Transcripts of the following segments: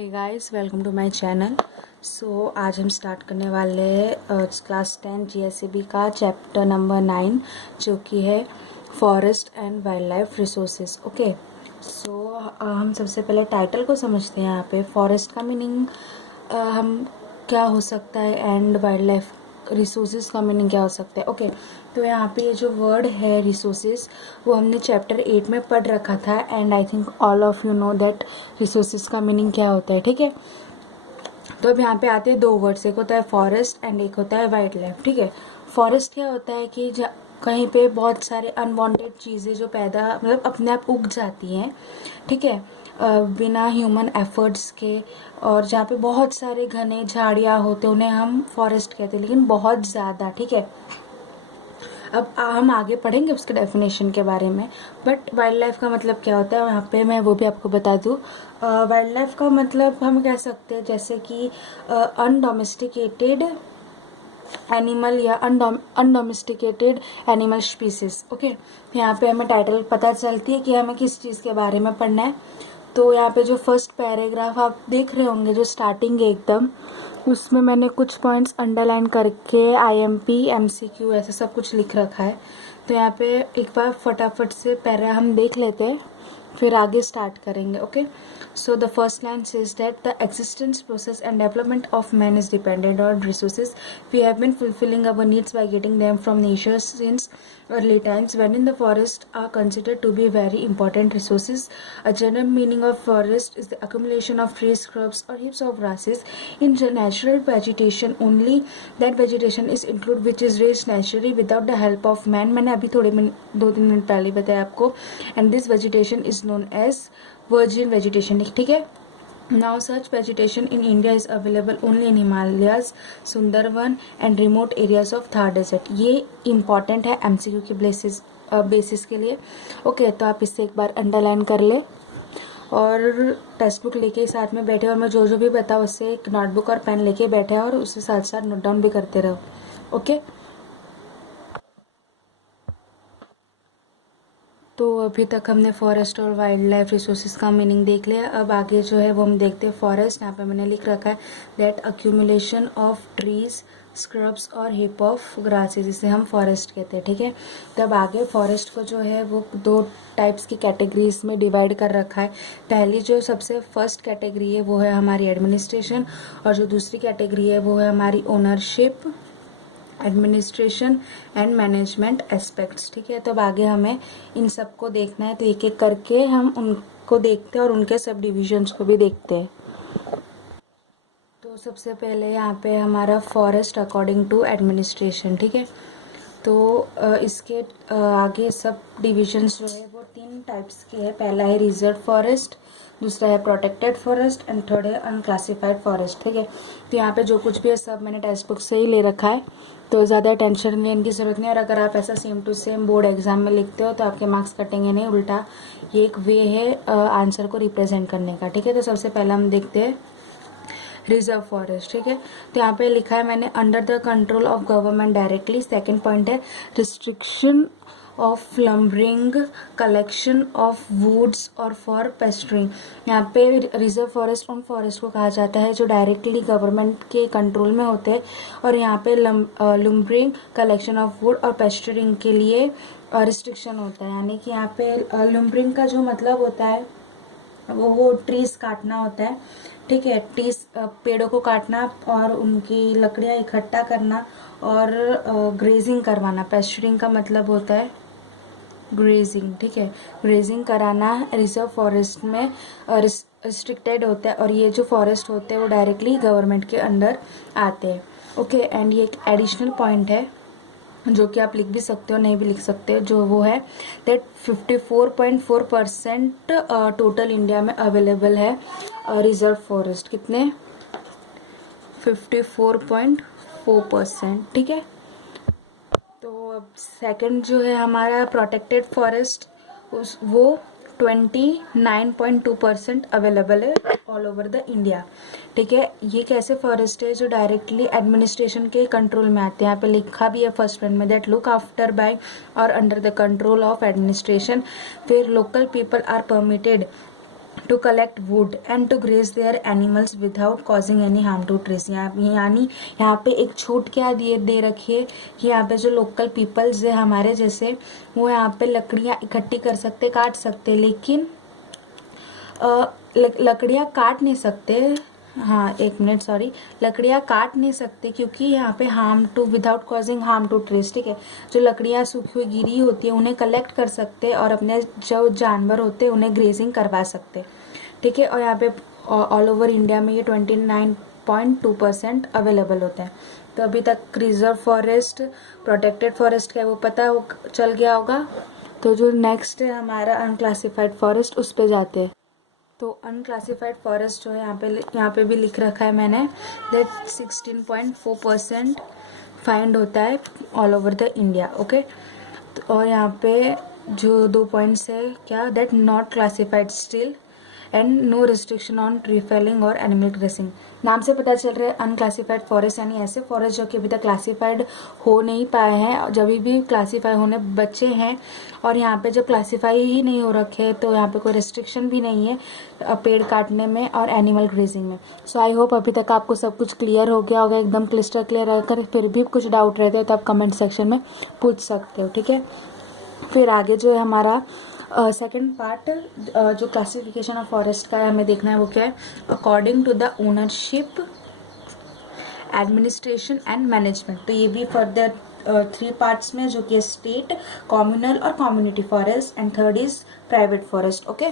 Hey guys, welcome to my channel. So आज हम start करने वाले क्लास 10 जीएसईबी का चैप्टर नंबर 9 जो कि है forest and wildlife resources. Okay, so हम सबसे पहले टाइटल को समझते हैं। यहाँ पे फॉरेस्ट का मीनिंग हम क्या हो सकता है एंड वाइल्ड लाइफ रिसोर्सेज का मीनिंग क्या हो सकता है। ओके, तो यहाँ पे ये जो वर्ड है रिसोर्सेज वो हमने चैप्टर 8 में पढ़ रखा था and I think all of you know that resources का मीनिंग क्या होता है। ठीक है, तो अब यहाँ पे आते हैं दो वर्ड्स, एक होता है फॉरेस्ट एंड एक होता है वाइल्ड लाइफ। ठीक है, फॉरेस्ट क्या होता है कि कहीं पे बहुत सारे अनवांटेड चीज़ें जो पैदा मतलब अपने आप उग जाती हैं, ठीक है, बिना ह्यूमन एफर्ट्स के, और जहाँ पे बहुत सारे घने झाड़ियाँ होते हैं उन्हें हम फॉरेस्ट कहते हैं, लेकिन बहुत ज़्यादा। ठीक है, अब हम आगे पढ़ेंगे उसके डेफिनेशन के बारे में। बट वाइल्ड लाइफ का मतलब क्या होता है वहाँ पे मैं वो भी आपको बता दूँ। वाइल्ड लाइफ का मतलब हम कह सकते हैं जैसे कि अनडोमेस्टिकेटेड एनिमल या अनडोमेस्टिकेटेड एनिमल स्पीसीज। ओके, यहाँ पे हमें टाइटल पता चलती है कि हमें किस चीज़ के बारे में पढ़ना है। तो यहाँ पे जो फर्स्ट पैराग्राफ आप देख रहे होंगे जो स्टार्टिंग है एकदम, उसमें मैंने कुछ पॉइंट्स अंडरलाइन करके आईएमपी एमसीक्यू ऐसा सब कुछ लिख रखा है। तो यहाँ पे एक बार फटाफट से पैरा हम देख लेते हैं, फिर आगे स्टार्ट करेंगे। Okay, so the first line says that the existence, process and development of man is dependent on resources. We have been fulfilling our needs by getting them from nature since early times, when in the forest are considered to be very important resources. A general meaning of forest is the accumulation of trees, shrubs or heaps of grasses in natural vegetation. Only that vegetation is included which is raised naturally without the help of man. मैंने अभी थोड़े minute 2-3 minute पहले बताया आपको। and this vegetation is known as virgin vegetation। ठीक है, now such vegetation in India is available only in Himalayas, Sundarban and remote areas of Thar desert। ये important है MCQ के बेसिस के लिए। ओके, तो आप इससे एक बार अंडरलाइन कर ले और टेक्स्ट बुक लेके साथ में बैठे और मैं जो जो भी बताऊँ उससे एक नोटबुक और पेन लेके बैठे और उसके साथ साथ नोट डाउन भी करते रहो। ओके, तो अभी तक हमने फॉरेस्ट और वाइल्ड लाइफ रिसोर्सेज का मीनिंग देख लिया। अब आगे जो है वो हम देखते हैं फॉरेस्ट। यहाँ पे मैंने लिख रखा है that accumulation of trees, scrubs और हिप ऑफ ग्रासेस, इसे हम फॉरेस्ट कहते हैं। ठीक है, तब आगे फॉरेस्ट को जो है वो दो टाइप्स की कैटेगरीज में डिवाइड कर रखा है। पहली जो सबसे फर्स्ट कैटेगरी है वो है हमारी एडमिनिस्ट्रेशन, और जो दूसरी कैटेगरी है वो है हमारी ownership, administration and management aspects. ठीक है, तो अब आगे हमें इन सब को देखना है, तो एक एक करके हम उनको देखते हैं और उनके सब डिविजन्स को भी देखते हैं। तो सबसे पहले यहाँ पे हमारा फॉरेस्ट अकॉर्डिंग टू एडमिनिस्ट्रेशन। ठीक है, तो इसके आगे सब डिविजन्स जो है वो 3 टाइप्स के हैं। पहला है रिजर्व फॉरेस्ट, दूसरा है प्रोटेक्टेड फॉरेस्ट एंड थर्ड है अनक्लासिफाइड फॉरेस्ट। ठीक है, तो यहाँ पे जो कुछ भी है सब मैंने टेक्स्ट बुक से ही ले रखा है, तो ज़्यादा टेंशन लेने की ज़रूरत नहीं। और अगर आप ऐसा same to same board exam में लिखते हो तो आपके मार्क्स कटेंगे नहीं, उल्टा ये एक वे है आंसर को रिप्रेजेंट करने का। ठीक है, तो सबसे पहले हम देखते हैं रिजर्व फॉरेस्ट। ठीक है, तो यहाँ पे लिखा है मैंने under the control of government directly. Second point है restriction of lumbering, collection of woods और फॉर पेस्टरिंग। यहाँ पे रिजर्व फॉरेस्ट उन फॉरेस्ट को कहा जाता है जो डायरेक्टली गवर्नमेंट के कंट्रोल में होते हैं, और यहाँ पे लम्बरिंग, कलेक्शन ऑफ वुड और पेस्टरिंग के लिए रिस्ट्रिक्शन होता है। यानी कि यहाँ पे लम्बरिंग का जो मतलब होता है वो ट्रीज काटना होता है। ठीक है, ट्रीज पेड़ों को काटना और उनकी लकड़ियाँ इकट्ठा करना और ग्रेजिंग करवाना। पेस्चरिंग का मतलब होता है ग्रेजिंग। ठीक है, ग्रेजिंग कराना रिजर्व फॉरेस्ट में रिस्ट्रिक्टेड होता है, और ये जो फॉरेस्ट होते हैं वो डायरेक्टली गवर्नमेंट के अंडर आते हैं। ओके, एंड ये एक एडिशनल पॉइंट है जो कि आप लिख भी सकते हो नहीं भी लिख सकते हो, जो वो है दैट 54.4% टोटल इंडिया में अवेलेबल है रिजर्व फॉरेस्ट। कितने? 54.4%। ठीक है, तो अब सेकंड जो है हमारा प्रोटेक्टेड फॉरेस्ट, वो 29.2% अवेलेबल है ऑल ओवर द इंडिया। ठीक है, ये कैसे फॉरेस्ट है जो डायरेक्टली एडमिनिस्ट्रेशन के कंट्रोल में आते हैं। यहाँ पे लिखा भी है फर्स्ट वन में दैट लुक आफ्टर बाय और under the control of administration, फिर local people are permitted to collect wood and to graze their animals without causing any harm to trees. यानी यहाँ पे एक छूट क्या दे रखी है कि यहाँ पे जो लोकल पीपल्स है हमारे जैसे, वो यहाँ पे लकड़ियाँ इकट्ठी कर सकते, काट सकते, लेकिन लकड़ियाँ काट नहीं सकते। हाँ, एक मिनट, सॉरी, लकड़ियाँ काट नहीं सकते क्योंकि यहाँ पे harm to, without causing harm to trees, ठीक है। जो लकड़ियाँ सूखी हुई गिरी होती है उन्हें कलेक्ट कर सकते और अपने जो जानवर होते हैं उन्हें ग्रेजिंग करवा सकते, ठीक है। और यहाँ पे ऑल ओवर इंडिया में ये 29.2% अवेलेबल होता है। तो अभी तक रिजर्व फॉरेस्ट, प्रोटेक्टेड फॉरेस्ट क्या है वो पता है, वो चल गया होगा। तो जो नेक्स्ट है हमारा अनक्लासिफाइड फॉरेस्ट, उस पे जाते हैं। तो अनक्लासिफाइड फॉरेस्ट जो है यहाँ पे भी लिख रखा है मैंने, दैट 16.4% फाइंड होता है all over the India, okay. और यहाँ पे जो 2 पॉइंट्स है क्या, that not classified still and no restriction on tree felling और एनिमल ग्रेसिंग। नाम से पता चल रहा है अनक्लासिफाइड फॉरेस्ट यानी ऐसे फॉरेस्ट जो कि अभी तक क्लासिफाइड हो नहीं पाए हैं, जब भी क्लासीफाई होने बच्चे हैं। और यहाँ पे जब क्लासीफाई ही नहीं हो रखे तो यहाँ पे कोई रिस्ट्रिक्शन भी नहीं है पेड़ काटने में और एनिमल ग्रेजिंग में। सो आई होप अभी तक आपको सब कुछ क्लियर हो गया होगा, एकदम क्लिस्टर क्लियर। अगर फिर भी कुछ डाउट रहते हो तो आप कमेंट सेक्शन में पूछ सकते हो, ठीक है। फिर आगे जो है हमारा सेकंड पार्ट, जो क्लासिफिकेशन ऑफ फॉरेस्ट का है हमें देखना है वो क्या है, according to the ownership, administration and management. तो ये भी फर्दर 3 पार्ट्स में, जो कि स्टेट, कम्युनल और community forest, and third is private forest, okay.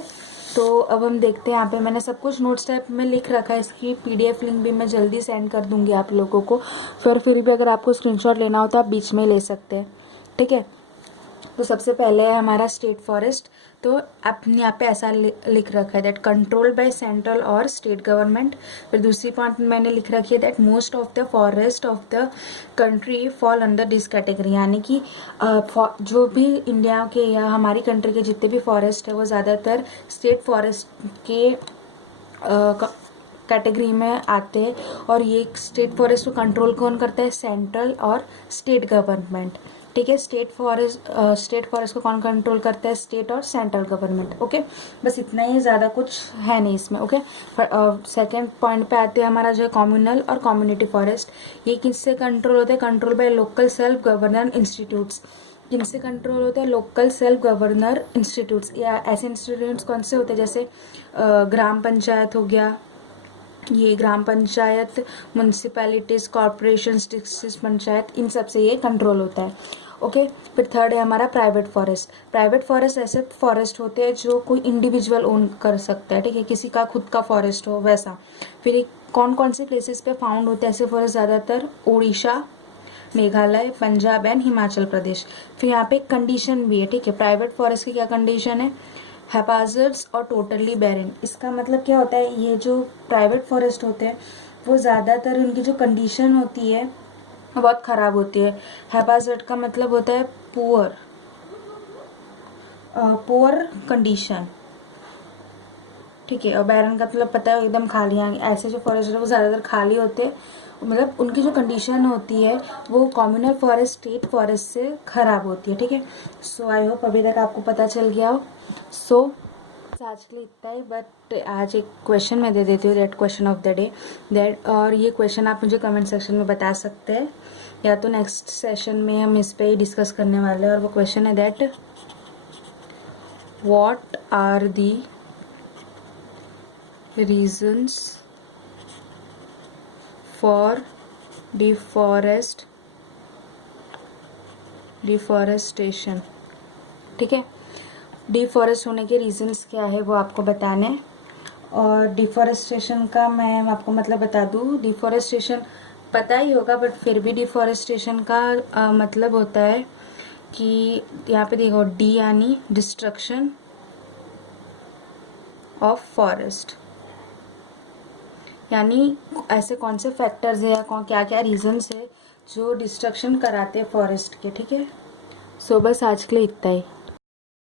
तो अब हम देखते हैं, यहाँ पे मैंने सब कुछ नोट्स टाइप में लिख रखा है, इसकी PDF लिंक भी मैं जल्दी सेंड कर दूंगी आप लोगों को। फिर भी अगर आपको स्क्रीनशॉट लेना हो तो आप बीच में ले सकते हैं, ठीक है। तो सबसे पहले है हमारा स्टेट फॉरेस्ट। तो अपने यहाँ पे ऐसा लिख रखा है दैट कंट्रोल्ड बाय सेंट्रल और स्टेट गवर्नमेंट। फिर दूसरी पॉइंट मैंने लिख रखी है that most of the forest of the country fall under this category. यानी कि जो भी इंडिया के या हमारी कंट्री के जितने भी फॉरेस्ट है वो ज़्यादातर स्टेट फॉरेस्ट के कैटेगरी में आते हैं। और ये स्टेट फॉरेस्ट को कंट्रोल कौन करता है, सेंट्रल और स्टेट गवर्नमेंट, ठीक है। स्टेट फॉरेस्ट को कौन कंट्रोल करता है, स्टेट और सेंट्रल गवर्नमेंट, ओके। बस इतना ही, ज़्यादा कुछ है नहीं इसमें, ओके। सेकेंड पॉइंट पे आते हैं हमारा जो है कम्युनल और कम्युनिटी फॉरेस्ट। ये किससे कंट्रोल होते हैं, control by local self governor institutes. किनसे कंट्रोल होते हैं, लोकल सेल्फ गवर्नर इंस्टीट्यूट्स। या ऐसे इंस्टीट्यूट्स कौन से होते हैं, जैसे ग्राम पंचायत हो गया, ये ग्राम panchayat, municipalities, corporations, district panchayat, इन सब से ये कंट्रोल होता है, ओके। फिर थर्ड है हमारा प्राइवेट फॉरेस्ट। प्राइवेट फॉरेस्ट ऐसे फॉरेस्ट होते हैं जो कोई इंडिविजुअल ओन कर सकता है, ठीक है, किसी का खुद का फॉरेस्ट हो वैसा। फिर कौन कौन से प्लेसेस पे फाउंड होते हैं ऐसे फॉरेस्ट, ज़्यादातर उड़ीसा, मेघालय, पंजाब एंड हिमाचल प्रदेश। फिर यहाँ पे कंडीशन भी है, ठीक है। प्राइवेट फॉरेस्ट की क्या कंडीशन है, हैपाजर्ड्स और टोटली बैरन। इसका मतलब क्या होता है, ये जो प्राइवेट फॉरेस्ट होते हैं वो ज़्यादातर उनकी जो कंडीशन होती है वो बहुत ख़राब होती है। हैपाजर्ड का मतलब होता है पुअर कंडीशन, ठीक है। और बैरन का मतलब पता है एकदम खाली। ऐसे जो फॉरेस्ट है वो ज़्यादातर खाली होते हैं, मतलब उनकी जो कंडीशन होती है वो कम्युनल फॉरेस्ट, स्टेट फॉरेस्ट से ख़राब होती है, ठीक है। सो आई होप अभी तक आपको पता चल गया हो। सो आज के लिए इतना ही, बट आज एक क्वेश्चन मैं दे देती हूँ, that question of the day that. और ये क्वेश्चन आप मुझे कमेंट सेक्शन में बता सकते हैं, या तो नेक्स्ट सेशन में हम इस पे ही डिस्कस करने वाले हैं। और वो क्वेश्चन है that what are the reasons for deforestation, ठीक है। डिफॉरेस्ट होने के रीजंस क्या है वो आपको बताने। और डिफॉरेस्टेशन का मैं आपको मतलब बता दूँ, डिफॉरेस्टेशन पता ही होगा बट फिर भी डिफॉरेस्टेशन का मतलब होता है कि यहाँ पे देखो, डी यानी डिस्ट्रक्शन ऑफ फॉरेस्ट। यानी ऐसे कौन से फैक्टर्स है या क्या क्या रीजंस है जो डिस्ट्रक्शन कराते हैं फॉरेस्ट के, ठीक है। सो बस आज के लिए इतना ही।